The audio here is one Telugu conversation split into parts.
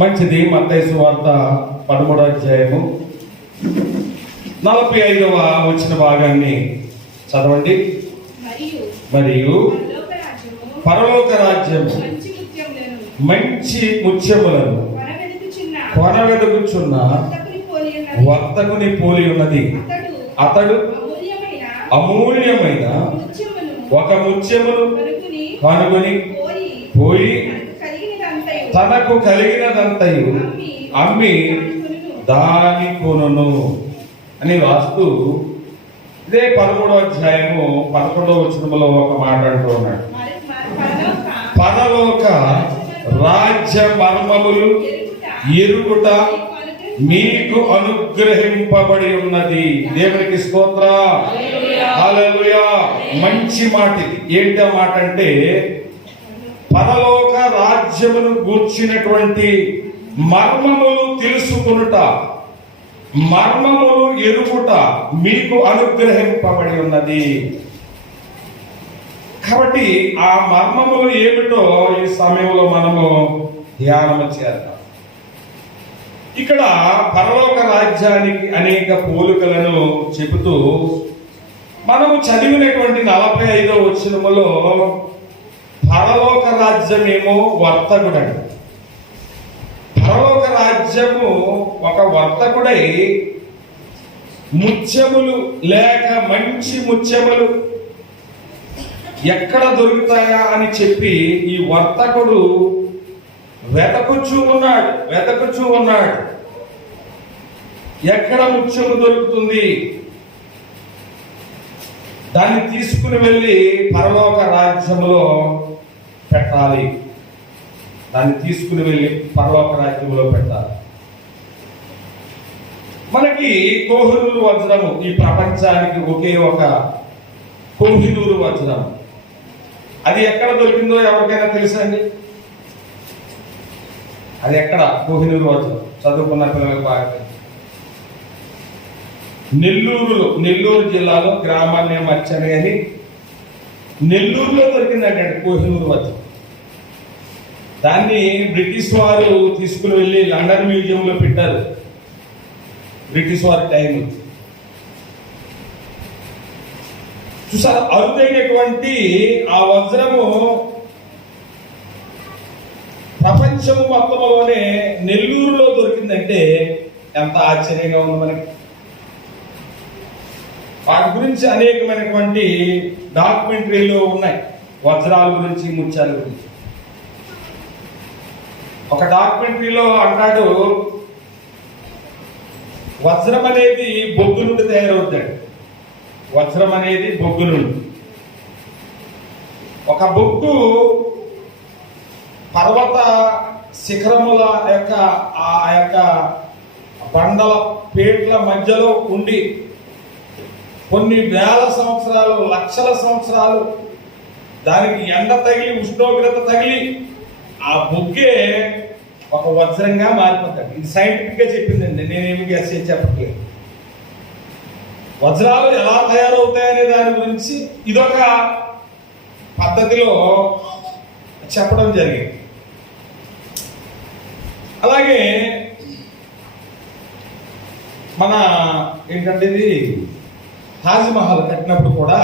మంచిది. మత్తయి సువార్త 13వ అధ్యాయము 45వ వచన భాగాన్ని చదవండి. మరియు పరలోక రాజ్యము మంచి ముత్యములను కొనవెదుకుచున్న వర్తకుని పోలి ఉన్నది. అతడు అమూల్యమైన ఒక ముత్యమును కనుగొని పోయి తనకు కలిగినదంతయు అమ్మి దాని కొనును అని రాస్తూ ఇదే 13వ అధ్యాయము 11వ వచనములో ఒక మాట అంటూ ఉన్నాడు. పరలోక రాజ్య మర్మములు ఎరుగుట మీకు అనుగ్రహింపబడి ఉన్నది. దేవునికి స్తోత్రం, హల్లెలూయా. మంచి మాట ఇది. ఏంటి ఆ మాట అంటే, పరలోక రాజ్యమును గూర్చినటువంటి మర్మములు తెలుసుకొనుట, మర్మములు ఎరుగుట మీకు అనుగ్రహింపబడి ఉన్నది. కాబట్టి ఆ మర్మములు ఏమిటో ఈ సమయంలో మనము ధ్యానము చేద్దాం. ఇక్కడ పరలోక రాజ్యానికి అనేక పోలికలను చెబుతూ మనము చదివినటువంటి 45వ వచనములో పరలోక రాజ్యమేమో వర్తకుడని, పరలోక రాజ్యము ఒక వర్తకుడై ముత్యములు లేక మంచి ముత్యములు ఎక్కడ దొరుకుతాయా అని చెప్పి ఈ వర్తకుడు వెతకుచూ ఉన్నాడు. ఎక్కడ ముత్యము దొరుకుతుంది, దాన్ని తీసుకుని వెళ్ళి పరలోక రాజ్యములో పెట్టాలి, దాన్ని తీసుకుని వెళ్ళి పరలోక రాజ్యములో పెట్టాలి. మనకి కోహినూరు వజ్రము ఈ ప్రపంచానికి ఒకే ఒక కోహినూరు వజ్రం. అది ఎక్కడ దొరికిందో ఎవరికైనా తెలుసా అండి? అది ఎక్కడ కోహినూరు వజ్రం? చదువుకున్న పిల్లలకు బాగా నెల్లూరు జిల్లాలో గ్రామాన్ని మర్చని అని నెల్లూరులో దొరికిందంటే కోహినూరు వజ్రం. దాన్ని బ్రిటిష్ వారు తీసుకుని వెళ్ళి లండన్ మ్యూజియంలో పెట్టారు. బ్రిటిష్ వారి టైం చూసారు. అరుదైనటువంటి ఆ వజ్రము ప్రపంచము మొత్తంలోనే నెల్లూరులో దొరికిందంటే ఎంత ఆశ్చర్యంగా ఉంది మనకి. వాటి గురించి అనేకమైనటువంటి డాక్యుమెంటరీలు ఉన్నాయి, వజ్రాల గురించి, ముత్యాల గురించి. ఒక డాక్యుమెంటరీలో అంటాడు, వజ్రం అనేది బొగ్గు నుండి తయారవుతాడు. వజ్రం అనేది బొగ్గు నుండి. ఒక బొగ్గు పర్వత శిఖరముల యొక్క ఆ యొక్క బండల పేట్ల మధ్యలో ఉండి కొన్ని వేల సంవత్సరాలు, లక్షల సంవత్సరాలు దానికి ఎండ తగిలి, ఉష్ణోగ్రత తగిలి ఆ బొగ్గే ఒక వజ్రంగా మారిపోతాడు. ఇది సైంటిఫిక్ గా చెప్పిందండి, నేనేమి గెస్ చెప్పట్లేదు. వజ్రాలు ఎలా తయారవుతాయనే దాని గురించి ఇదొక పద్ధతిలో చెప్పడం జరిగింది. అలాగే మన ఏంటంటే ఇది తాజ్మహల్ కట్టినప్పుడు కూడా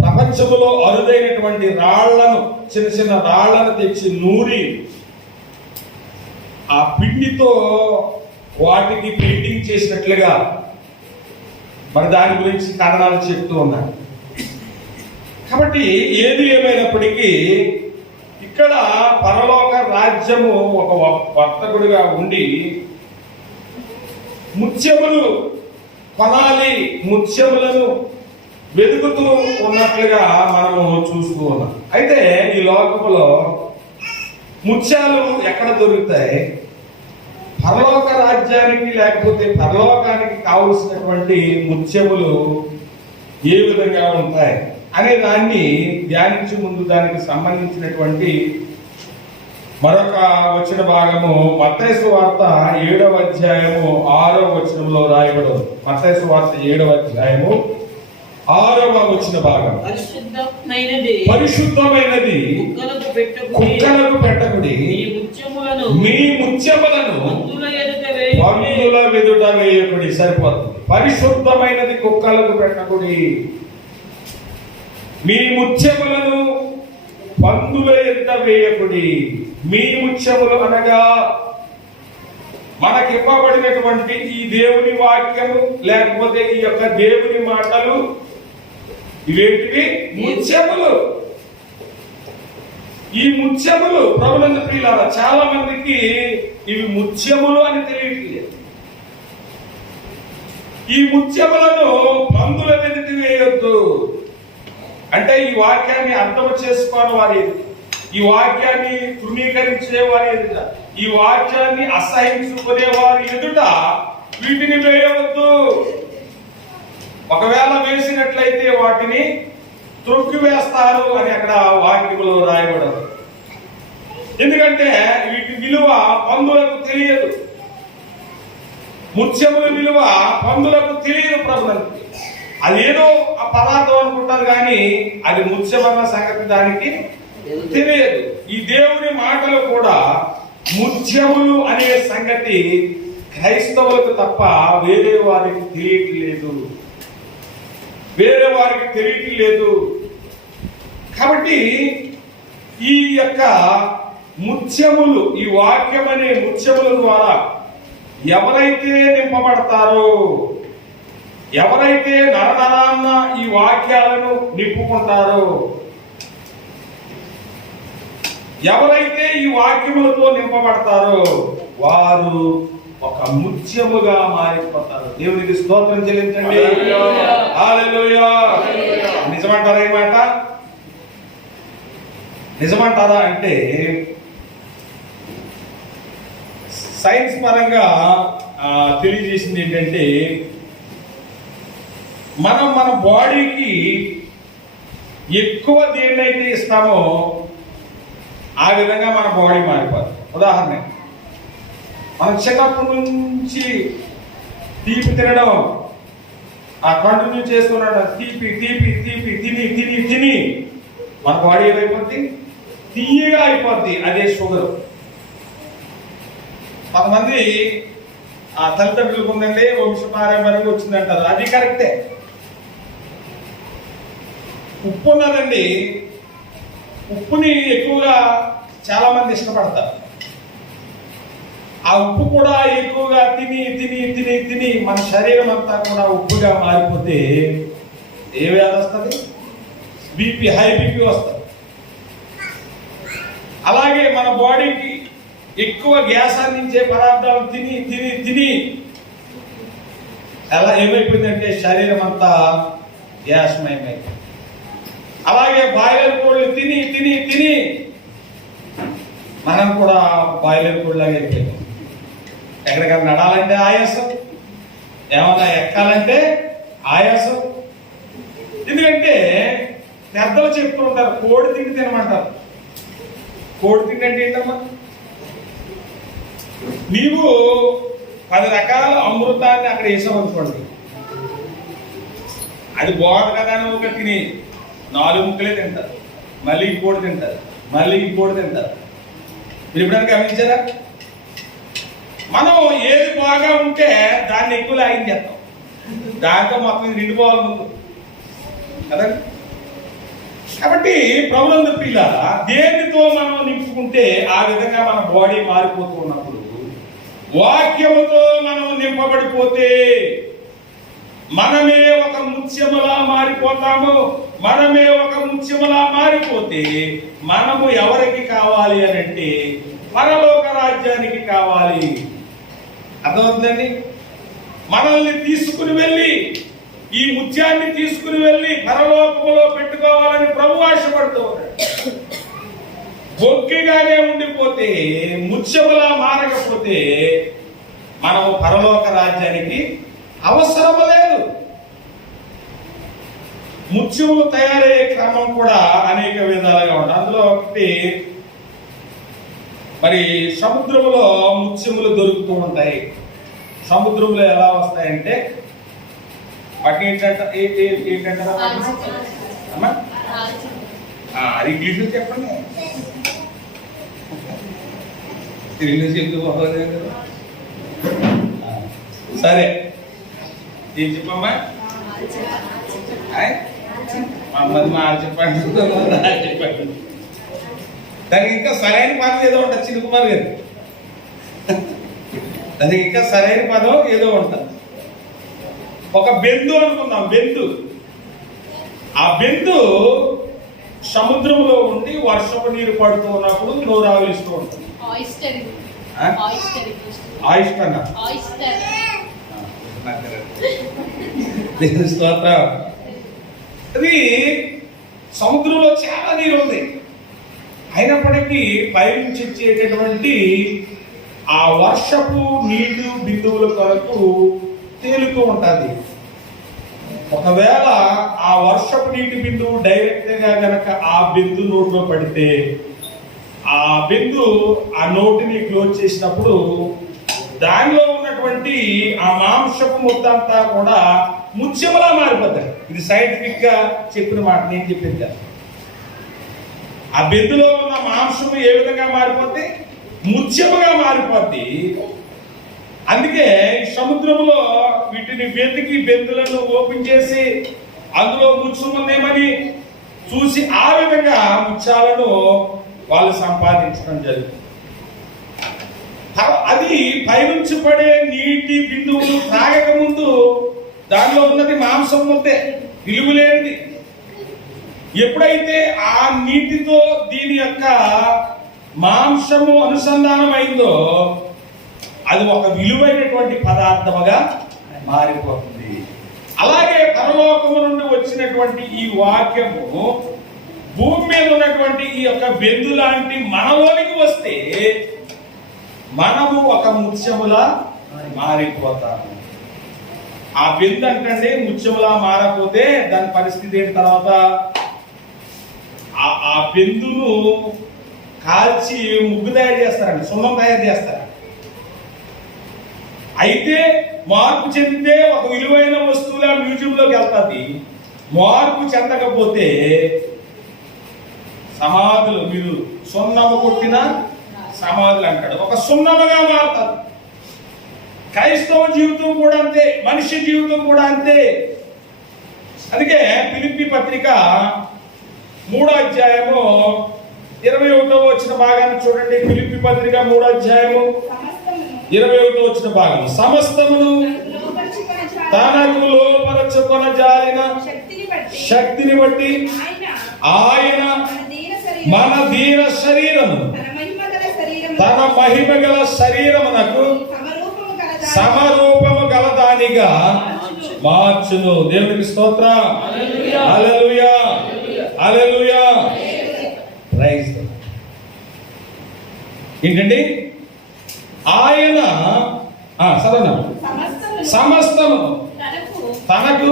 ప్రపంచంలో అరుదైనటువంటి రాళ్లను, చిన్న చిన్న రాళ్లను తెచ్చి నూరి ఆ పిండితో వాటికి పెయింటింగ్ చేసినట్లుగా మరి దాని గురించి కారణాలు చెప్తూ ఉన్నారు. కాబట్టి ఏది ఏమైనప్పటికీ ఇక్కడ పరలోక రాజ్యము ఒక వర్తకుడిగా ఉండి ముత్యములు కొనాలి, ముత్యములను వెతుకుతూ ఉన్నట్లుగా మనము చూస్తూ ఉన్నాం. అయితే ఈ లోకములో ముత్యాలు ఎక్కడ దొరుకుతాయి? పరలోక రాజ్యానికి లేకపోతే పరలోకానికి కావలసినటువంటి ముత్యములు ఏ విధంగా ఉంటాయి అనే దాన్ని ధ్యానించే ముందు దానికి సంబంధించినటువంటి మరొక వచన భాగము మత్తయి సువార్త 7వ అధ్యాయము 6వ వచనంలో రాయబడింది. మత్తయి సువార్త 7వ అధ్యాయము 6వ వచన భాగం. పరిశుద్ధమైనది కుక్కలకు పెట్టకుడి, మీ ముత్యములను పందుల ఎదుట వేయకుడి. సరిపోతుంది. పరిశుద్ధమైనది కుక్కలకు పెట్టకుడి. మీ ముత్యములను పందుల ఎదుట వేయకుడి. మీ ముత్యములు అనగా మనకివ్వబడినటువంటి ఈ దేవుని వాక్యము, లేకపోతే ఈ యొక్క దేవుని మాటలు, ఇవేంటివి? ముత్యములు. ఈ ముత్యములు ప్రభునందు ప్రియులారా, చాలా మందికి ఇవి ముత్యములు అని తెలియట్లేదు. ఈ ముత్యములను పందుల ఎదుట వేయొద్దు. అంటే ఈ వాక్యాన్ని అర్థం చేసుకోని వారి, ఈ వాక్యాన్ని తృణీకరించే వారి ఎదుట, ఈ వాక్యాన్ని అసహించుకునే వారి ఎదుట వీటిని వేయవద్దు. ఒకవేళ వేసినట్లయితే వాటిని త్రొక్కి వేస్తారు అని అక్కడ వాక్యములో రాయబడదు. ఎందుకంటే వీటి విలువ పందులకు తెలియదు. ముత్యముల విలువ పందులకు తెలియదు. ప్రభునందుకు అదేదో ఆ పదార్థం అనుకుంటారు, కానీ అది ముత్యమన్న సంగతి దానికి తెలియదు. ఈ దేవుని మాటలు కూడా ముత్యములు అనే సంగతి క్రైస్తవులకు తప్ప వేరే వారికి తెలియట్లేదు. వేరే వారికి తెలియట్లేదు. కాబట్టి ఈ యొక్క ముత్యములు, ఈ వాక్యం అనే ముత్యముల ద్వారా ఎవరైతే నింపబడతారో, ఎవరైతే నరనరాన్న ఈ వాక్యాలను నింపుకుంటారో, ఎవరైతే ఈ వాక్యములతో నింపబడతారో వారు ఒక ముత్యముగా మారిపోతారు. దేవునికి స్తోత్రం చెల్లించండి. హల్లెలూయా. నిజమంటారా? ఈ మాట నిజమంటారా అంటే సైన్స్ పరంగా తెలియజేసింది ఏంటంటే, మనం మన బాడీకి ఎక్కువ దేన్నైతే ఇస్తామో ఆ విధంగా మన బాడీ మారిపోతుంది. ఉదాహరణ, మనం చిన్నప్పటి నుంచి తీపి తినడం కంటిన్యూ చేస్తున్నాడు. తీపి తీపి తీపి తిని తిని తిని మన బాడీ ఏమైపోద్ది? తీయగా అయిపోద్ది. అదే షుగర్. కొంతమంది తల్లిదండ్రులకు ఉందండి, వంశపారంపర్యంగా వచ్చిందంటారు. అది కరెక్టే. ఉప్పు ఉన్నదండి, ఉప్పుని ఎక్కువగా చాలా మంది ఇష్టపడతారు. ఆ ఉప్పు కూడా ఎక్కువగా తిని తిని తిని తిని మన శరీరం అంతా కూడా ఉప్పుగా మారిపోతే ఏ వ్యాధి వస్తుంది? బీపీ, హై బీపీ వస్తుంది. అలాగే మన బాడీకి ఎక్కువ గ్యాస్ అందించే పదార్థాలు తిని తిని తిని ఎలా ఏమైపోయిందంటే శరీరం అంతా గ్యాస్మయమైంది. అలాగే బాయిలర్ కోళ్ళు తిని తిని తిని మనం కూడా బాయిలర్ కోళ్ళలాగా అయిపోయింది. ఎక్కడికైనా నడాలంటే ఆయాసం, ఏమన్నా ఎక్కాలంటే ఆయాసం. ఎందుకంటే పెద్దలు చెప్తూ ఉంటారు, కోడి తిండి తినమంటారు. కోడి తిండి అంటే ఏంటమ్మా? నీవు 10 రకాల అమృతాన్ని అక్కడ వేసావు అనుకోండి, అది బాగుంది కదా అని ఒక తిని 4 ముక్కలే తింటారు, మళ్ళీ ఇంకోటి తింటారు, మళ్ళీ ఇంకోటి తింటారు. మీరు ఎప్పుడైనా గమనించారా? మనం ఏది బాగా ఉంటే దాన్ని ఎక్కువ లాగించేస్తాం, దాంతో మొత్తం నిండిపోవాలి ముందు కదండి. కాబట్టి ప్రభునందు ప్రియులారా, దేనితో మనం నింపుకుంటే ఆ విధంగా మన బాడీ మారిపోతూ ఉన్నప్పుడు, వాక్యముతో మనం నింపబడిపోతే మనమే ఒక ముత్యములా మారిపోతాము. మనమే ఒక ముత్యములా మారిపోతే మనము ఎవరికి కావాలి అని అంటే పరలోక రాజ్యానికి కావాలి. అర్థమవుతుందండి? మనల్ని తీసుకుని వెళ్ళి, ఈ ముత్యాన్ని తీసుకుని వెళ్ళి పరలోకములో పెట్టుకోవాలని ప్రభు ఆశపడుతూ ఉన్నాడు. బొగ్గిగానే ఉండిపోతే, ముత్యములా మారకపోతే మనము పరలోక రాజ్యానికి అవసరం లేదు. ముత్యములు తయారయ్యే క్రమం కూడా అనేక విధాలుగా ఉంటుంది. అందులో ఒకటి, మరి సముద్రములో ముత్యములు దొరుకుతూ ఉంటాయి. సముద్రంలో ఎలా వస్తాయంటే వాటి ఏంటంటారా అమ్మా? అది ఇంగ్లీష్లో చెప్పండి. రెండు చెప్తూ పోవాలి కదా. సరే ఏం చెప్పమ్మా? మమ్మల్ని మాట చెప్పండి, చెప్పండి. దానికి ఇంకా సరైన పదం ఏదో ఉంటుంది చిన్న కుమార్ గారు, దానికి ఇంకా సరైన పదం ఏదో ఉంటుంది. ఒక బెందు అనుకుందాం, బెందు. ఆ బెందు సముద్రంలో ఉండి వర్షపు నీరు పడుతూ ఉన్నప్పుడు నోరు ఆవిలిస్తూ ఉంటుంది. స్తోత్రం. అది సముద్రంలో చాలా నీరు ఉంది, అయినప్పటికీ పైనుంచి ఇచ్చేటటువంటి ఆ వర్షపు నీరు బిందువుల కొరకు తేలుతూ ఉంటుంది. ఒకవేళ ఆ వర్షపు నీటి బిందువు డైరెక్ట్ గా గనక ఆ బిందు నోట్లో పడితే ఆ బిందు ఆ నోటిని క్లోజ్ చేసినప్పుడు దానిలో ఉన్నటువంటి ఆ మాంసపు మొత్తంతా కూడా ముత్యములా మారిపోతాయి. ఇది సైంటిఫిక్ గా చెప్పిన మాట, నేను చెప్పింది కాదు. ఆ బిందులో ఉన్న మాంసము ఏ విధంగా మారిపోద్ది? ముత్యముగా మారిపోద్ది. అందుకే సముద్రంలో వీటిని వెతికి బెందులను ఓపెన్ చేసి అందులో ముత్యం ఉందేమని చూసి ఆ విధంగా ముత్యాలను వాళ్ళు సంపాదించడం జరుగుతుంది. అది పైనుంచి పడే నీటి బిందువులు తాగక ముందు దానిలో ఉన్నది మాంసం ముద్దే, విలువలేనిది. ఎప్పుడైతే ఆ నీటితో దీని యొక్క మాంసము అనుసంధానం అయిందో అది ఒక విలువైనటువంటి పదార్థముగా మారిపోతుంది. అలాగే పరలోకము నుండి వచ్చినటువంటి ఈ వాక్యము భూమి మీద ఉన్నటువంటి ఈ యొక్క బెందు లాంటి మనలోనికి వస్తే మనము ఒక ముత్యములా మారిపోతాము. ఆ బెందు అంటే ముత్యములా మారపోతే దాని పరిస్థితి ఏంటి? తర్వాత ఆ బెందును కాల్చి ముగ్గు తయారు చేస్తారండి, సున్నం తయారు చేస్తారు. అయితే మార్పు చెందితే ఒక విలువైన వస్తువుల మ్యూజియంలోకి వెళ్తుంది. మార్పు చెందకపోతే సమాధులు, మీరు సున్నము కొట్టిన సమాధులు అంటాడు, ఒక సున్నముగా మారుతారు. క్రైస్తవ జీవితం కూడా అంతే, మనిషి జీవితం కూడా అంతే. అందుకే ఫిలిప్పీ పత్రిక 3వ అధ్యాయము 21వ వచ్చిన భాగాన్ని చూడండి. ఫిలిప్పీ పత్రిక 3వ అధ్యాయము 21వ వచ్చిన భాగం. సమస్తమును తనకు లోపరచుకొన జాలిన శక్తిని బట్టి ఆయన మన దీన శరీరము తన మహిమ గల శరీరమునకు సమరూపము గలదానిగా మార్చును. దేవునికి స్తోత్రం. హల్లెలూయా, హల్లెలూయా. ప్రైజ్. ఏంటండి? ఆయన సమస్తము తనకు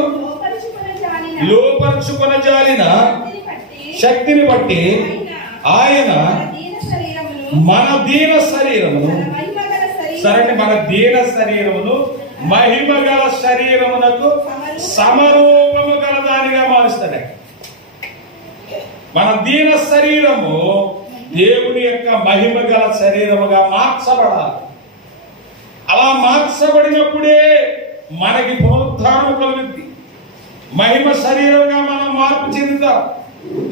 లోపరుచుకొన జాలిన శక్తిని బట్టి ఆయన మన దీన శరీరమును, సరే, మన దీన శరీరమును మహిమ గల శరీరమునకు సమరూపము గల దానిగా మారుస్తాడు. మన దీన శరీరము దేవుని యొక్క మహిమ గల శరీరముగా మార్చబడాలి. అలా మార్చబడినప్పుడే మనకి పునరుద్ధానం కలుగుద్ది. మహిమ శరీరంగా మనం మార్పు చెందుతాం,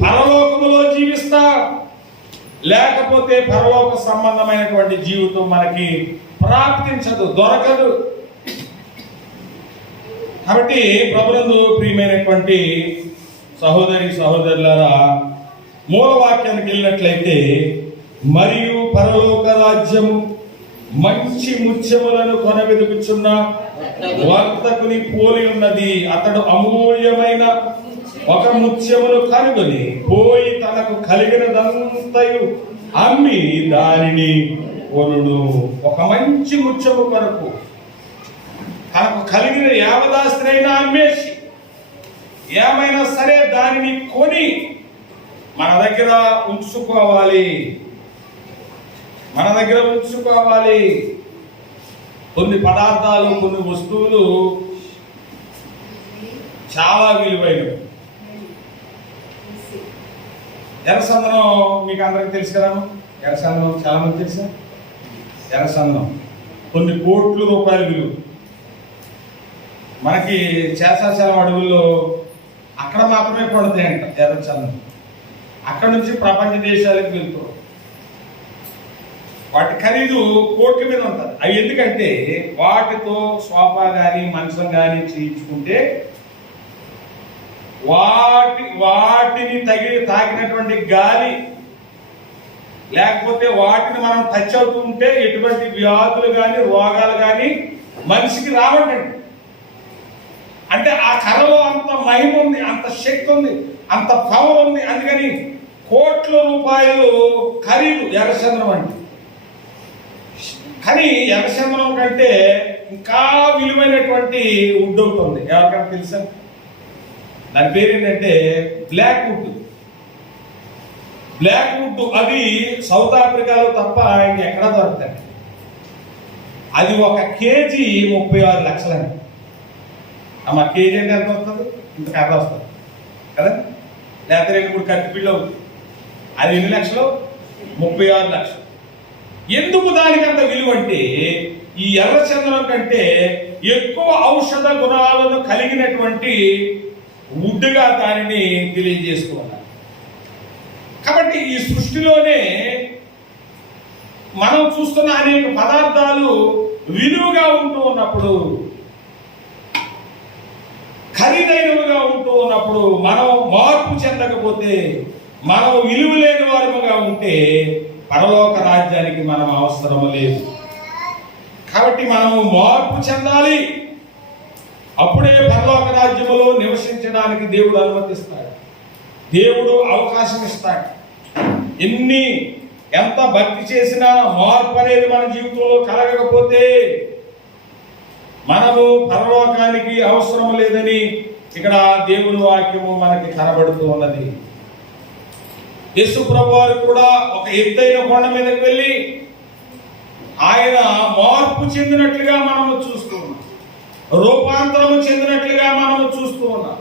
పరలోకములో జీవిస్తాం. లేకపోతే పరలోక సంబంధమైనటువంటి జీవితం మనకి ప్రాప్తించదు, దొరకదు. కాబట్టి ప్రభునందు ప్రియమైనటువంటి సహోదరి సహోదరులారా, మూలవాక్యానికి వెళ్ళినట్లయితే, మరియు పరలోక రాజ్యము మంచి ముత్యములను కొనవెదుకుచున్న వర్తకుని పోలి ఉన్నది. అతడు అమూల్యమైన ఒక ముత్యమును కనుగొని పోయి తనకు కలిగినదంతయు అమ్మి దానిని కొనును. ఒక మంచి ముత్యము కొరకు తనకు కలిగిన యావదాస్తినైనా అమ్మేసి ఏమైనా సరే దానిని కొని మన దగ్గర ఉంచుకోవాలి, మన దగ్గర ఉంచుకోవాలి. కొన్ని పదార్థాలు, కొన్ని వస్తువులు చాలా విలువైనవి. ఎర్రచందనం మీకు అందరికి తెలుసు కదా, ఎర్రచందనం చాలా మంది తెలుసా? ఎర్రచందనం కొన్ని కోట్ల రూపాయల విలువ. మనకి శేషాచలం అడవుల్లో అక్కడ మాత్రమే పడుతాయంట ఎర్రచందనం. అక్కడ నుంచి ప్రపంచ దేశాలకు వెళ్తాం. వాటి ఖరీదు కోట్ల మీద ఉంటుంది. అవి ఎందుకంటే వాటితో సోఫా కానీ మంచం కానీ చేయించుకుంటే వాటిని తాకినటువంటి గాలి లేకపోతే వాటిని మనం టచ్ అవుతూ ఉంటే ఎటువంటి వ్యాధులు కానీ రోగాలు కానీ మనిషికి రావటండి. అంటే ఆ కర్రలో అంత మహిమ ఉంది, అంత శక్తి ఉంది, అంత పవర్ ఉంది. అందుకని కోట్ల రూపాయలు ఖరీదు ఎర్రచందనం అంటే. కానీ ఎర్రచందనం కంటే ఇంకా విలువైనటువంటి వుడ్ ఉంటుంది. ఎవరికైనా తెలుసా? దాని పేరు ఏంటంటే బ్లాక్ వుడ్. బ్లాక్ వుడ్ అది సౌత్ ఆఫ్రికాలో తప్ప ఇంకెక్కడా దొరుకుతుంది. అది 1 కేజీ 36 లక్షలండి. అమ్మ కేజీ అంటే ఎంత వస్తుంది? ఇంత కథ వస్తుంది కదా. లేకపోతే 2-3 కత్తి పిల్ల అవుతుంది. అది ఎన్ని లక్షలు? 36 లక్షలు. ఎందుకు దానికి అంత విలువ అంటే ఈ ఎర్రచందనం కంటే ఎక్కువ ఔషధ గుణాలను కలిగినటువంటి వుడ్గా దానిని తెలియజేసుకున్నారు. కాబట్టి ఈ సృష్టిలోనే మనం చూస్తున్న అనేక పదార్థాలు విలువగా ఉంటూ ఉన్నప్పుడు, ఖరీదైనవిగా ఉంటూ ఉన్నప్పుడు, మనం మార్పు చెందకపోతే, మనం విలువ లేని వారముగా ఉంటే పరలోక రాజ్యానికి మనం అవసరం లేదు. కాబట్టి మనము మార్పు చెందాలి. అప్పుడే పరలోక రాజ్యములో నివసించడానికి దేవుడు అనుమతిస్తాడు. దేవుడు అవకాశం ఇస్తాడు. ఎంత భక్తి చేసినా మార్పు అనేది మన జీవితంలో కలగకపోతే మనము పరలోకానికి అవసరం లేదని ఇక్కడ దేవుని వాక్యము మనకి కనబడుతూ ఉన్నది. యేసు ప్రభువారు కూడా ఒక ఎత్తైన కొండ మీదకి వెళ్ళి ఆయన మార్పు చెందినట్లుగా మనము చూస్తూ ఉన్నాం. రూపాంతరము చెందినట్లుగా మనము చూస్తూ ఉన్నాం.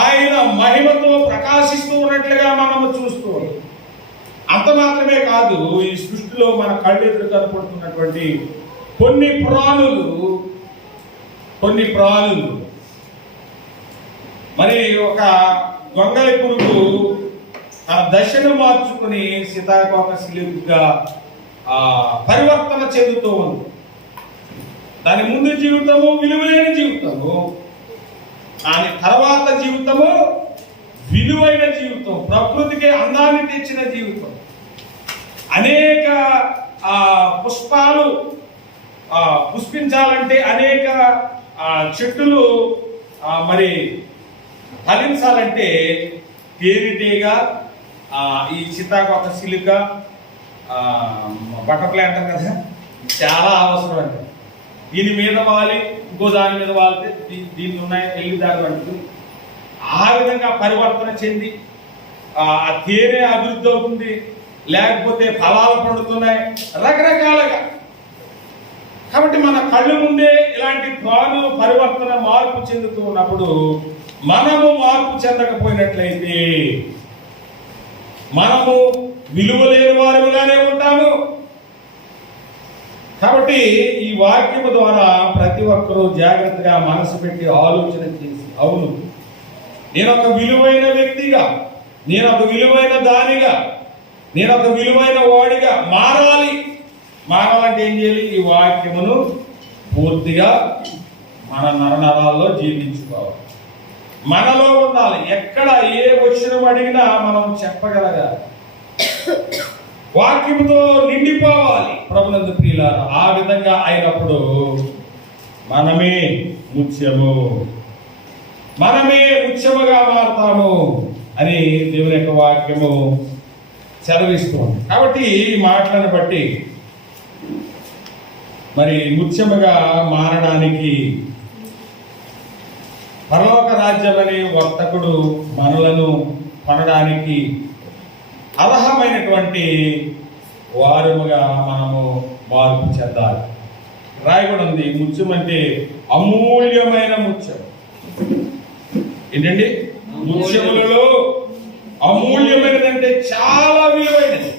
ఆయన మహిమతో ప్రకాశిస్తూ ఉన్నట్లుగా మనము చూస్తూ ఉన్నాం. అంత మాత్రమే కాదు, ఈ సృష్టిలో మన కళ్ళెదురు కనపడుతున్నటువంటి కొన్ని ప్రాణులు మరి ఒక గొంగళి పురుగు తన దశను మార్చుకుని సీతాకోక సిలుకగా పరివర్తన చెందుతూ ఉంది. దాని ముందు జీవితము విలువలేని జీవితము, దాని తర్వాత జీవితము విలువైన జీవితం, ప్రకృతికి అందాన్ని తెచ్చిన జీవితం. అనేక పుష్పాలు పుష్పించాలంటే అనేక చెట్టులు మరి ఫలించాలంటే తేనెటీగ, ఈ సీతాకోక సిలుక, బటర్ఫ్లై అంటారు కదా, చాలా అవసరం అండి. దీని మీద వాలి ఇంకో దాని మీద వాలితే దీన్ని ఉన్నాయి వెళ్ళి దాని వంటిది. ఆ విధంగా పరివర్తన చెంది ఆ తేనె అభివృద్ధి అవుతుంది, లేకపోతే ఫలాలు పండుతున్నాయి రకరకాలుగా. కాబట్టి మన కళ్ళు ముందే ఇలాంటి ప్రాణులు పరివర్తన మార్పు చెందుతూ ఉన్నప్పుడు మనము మార్పు చెందకపోయినట్లయితే మనము విలువ లేని వారుగానే ఉంటాము. కాబట్టి ఈ వాక్యము ద్వారా ప్రతి ఒక్కరూ జాగ్రత్తగా మనసు పెట్టి ఆలోచన చేసి, అవును నేను ఒక విలువైన వ్యక్తిగా, నేను ఒక విలువైన దానిగా, నేను ఒక విలువైన వాడిగా మారాలంటే ఏం చేయాలి? ఈ వాక్యమును పూర్తిగా మన నరనరాల్లో జీవించుకోవాలి, మనలో ఉండాలి. ఎక్కడ ఏ వచనం అడిగినా మనం చెప్పగలగాలి, వాక్యముతో నిండిపోవాలి. ప్రభునందు ప్రియులారా, ఆ విధంగా అయినప్పుడు మనమే ముత్యముగా మారతాము అని దేవుని యొక్క వాక్యము సెలవిస్తుంది. కాబట్టి ఈ మాటలను బట్టి మరి ముత్యముగా మారడానికి పరలోక రాజ్యం అనే వర్తకుడు మనలను కొనడానికి అర్హమైనటువంటి వారముగా మనము మార్పు చెందాలి. రాయబడి ఉంది, ముత్యం అంటే అమూల్యమైన ముత్యం. ఏంటండి? ముత్యములలో అమూల్యమైనది అంటే చాలా విలువైనది.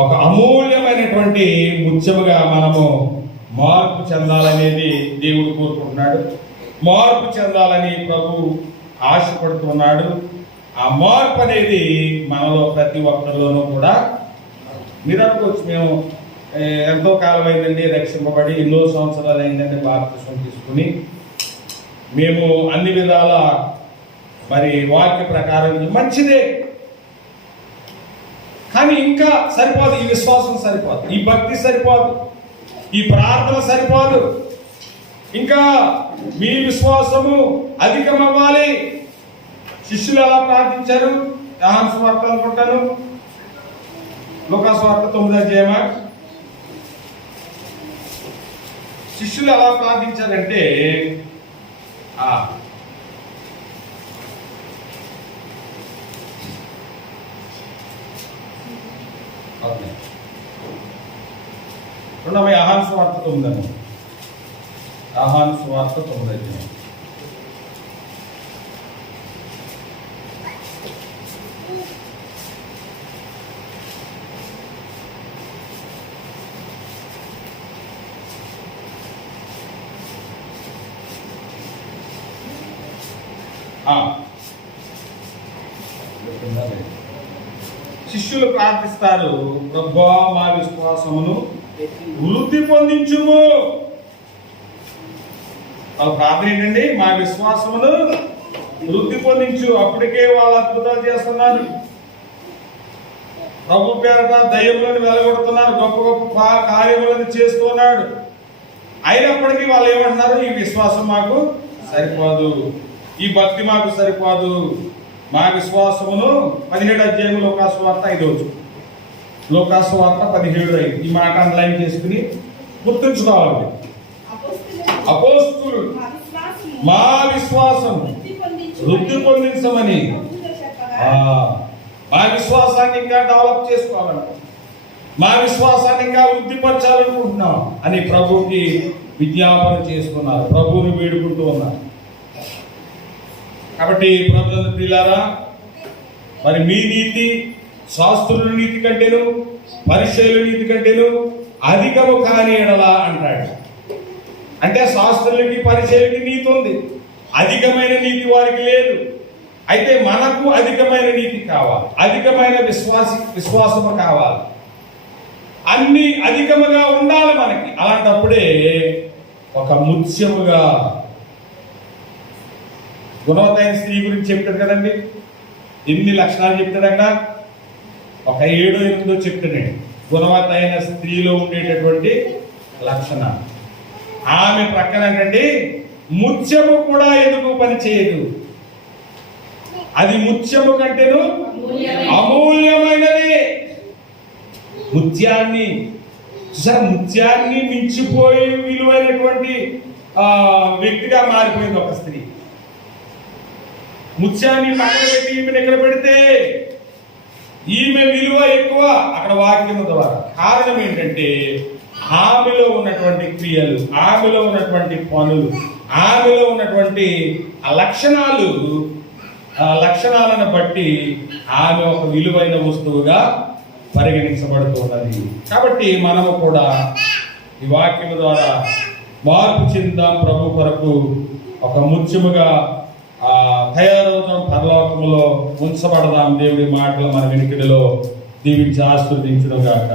ఒక అమూల్యమైనటువంటి ముత్యముగా మనము మార్పు చెందాలనేది దేవుడు కోరుకుంటున్నాడు. మార్పు చెందాలని ప్రభు ఆశపడుతున్నాడు. ఆ మార్పు అనేది మనలో ప్రతి ఒక్కరిలోనూ కూడా. మీరు అనుకోవచ్చు, మేము ఎంతో కాలం అయిందండి రక్షింపబడి, ఎన్నో సంవత్సరాలు అయిందండి బాప్తిస్మం తీసుకుని, మేము అన్ని విధాల మరి వాక్య ప్రకారం మంచిదే, కానీ ఇంకా సరిపోదు. ఈ విశ్వాసం సరిపోదు, ఈ భక్తి సరిపోదు, ఈ ప్రార్థన సరిపోదు. ఇంకా మీ విశ్వాసము అధికమవ్వాలి. శిష్యులు ఎలా ప్రార్థించారు? యోహాను సువార్త అనుకుంటాను, లూకా సువార్త 9వ అధ్యాయమా. శిష్యులు ఎలా ప్రార్థించారంటే, యోహాను సువార్త 9, యోహాను సువార్త 9వ అధ్యాయం. శిష్యులు ప్రార్థిస్తారు, ప్రభువా మా విశ్వాసమును వృద్ధి పొందించుము. వాళ్ళ ప్రార్థన ఏంటండి? మా విశ్వాసమును వృద్ధి పొందించు. అప్పటికే వాళ్ళు అద్భుతాలు చేస్తున్నారు, ప్రభు పేరట దయ్యములను వెలగొడుతున్నారు, గొప్ప గొప్ప కార్యములను చేస్తున్నాడు. అయినప్పటికీ వాళ్ళు ఏమంటున్నారు? ఈ విశ్వాసం మాకు సరిపోదు, ఈ భక్తి మాకు సరిపోదు, మా విశ్వాసమును 17వ అధ్యాయం లూకా సువార్త 5వ, లూకా సువార్త 17:5. ఈ మాట అండర్లైన్ చేసుకుని గుర్తుంచుకోవాలి. అపోస్తులు మా విశ్వాసం వృద్ధి పొందించమని, మా విశ్వాసాన్ని ఇంకా డెవలప్ చేసుకోవాలంట, మా విశ్వాసాన్ని ఇంకా వృద్ధిపరచాలనుకుంటున్నాం అని ప్రభుకి విజ్ఞాపన చేసుకున్నారు, ప్రభువుని వేడుకుంటూ ఉన్నారు. కాబట్టి ప్రభువుని ప్రియులారా, మరి మీ నీతి శాస్త్రుల నీతి కంటేను పరిచయుల నీతి కంటేను అధికము కాని ఎడలా అంటాడు. అంటే శాస్త్రులకి పరిచయులకి నీతి ఉంది, అధికమైన నీతి వారికి లేదు. అయితే మనకు అధికమైన నీతి కావాలి, అధికమైన విశ్వాసము కావాలి, అన్ని అధికముగా ఉండాలి మనకి. అలాంటప్పుడే ఒక ముత్యముగా, గుణవత్తైన స్త్రీ గురించి చెప్తాడు కదండి, ఎన్ని లక్షణాలు చెప్తాడు అక్కడ? ఒక 7-8 చెప్తాడండి గుణవత్తైన స్త్రీలో ఉండేటటువంటి లక్షణాలు. ఆమె ప్రక్కన అండి ముత్యము కూడా ఎందుకు పని చేయదు, అది ముత్యము కంటేను అమూల్యమైనది. ముత్యాన్ని చూసారా, ముత్యాన్ని మించిపోయి విలువైనటువంటి వ్యక్తిగా మారిపోయింది ఒక స్త్రీ. ముత్యాన్ని పక్కన పెట్టి ఈమెను ఎక్కడ పెడితే ఈమె విలువ ఎక్కువ అక్కడ వాక్యం ద్వారా. కారణం ఏంటంటే ఆమెలో ఉన్నటువంటి క్రియలు, ఆమెలో ఉన్నటువంటి పనులు, ఆమెలో ఉన్నటువంటి లక్షణాలను బట్టి ఆమె ఒక విలువైన వస్తువుగా పరిగణించబడుతున్నది. కాబట్టి మనము కూడా ఈ వాక్యం ద్వారా మార్పు చెందాం, ప్రభు కొరకు ఒక ముత్యముగా తయారవుతాం, పరలోకములో ఉంచబడదాం. దేవుడి మాటలు మన వెనుకడిలో దీవించి ఆశీర్వదించును గాక.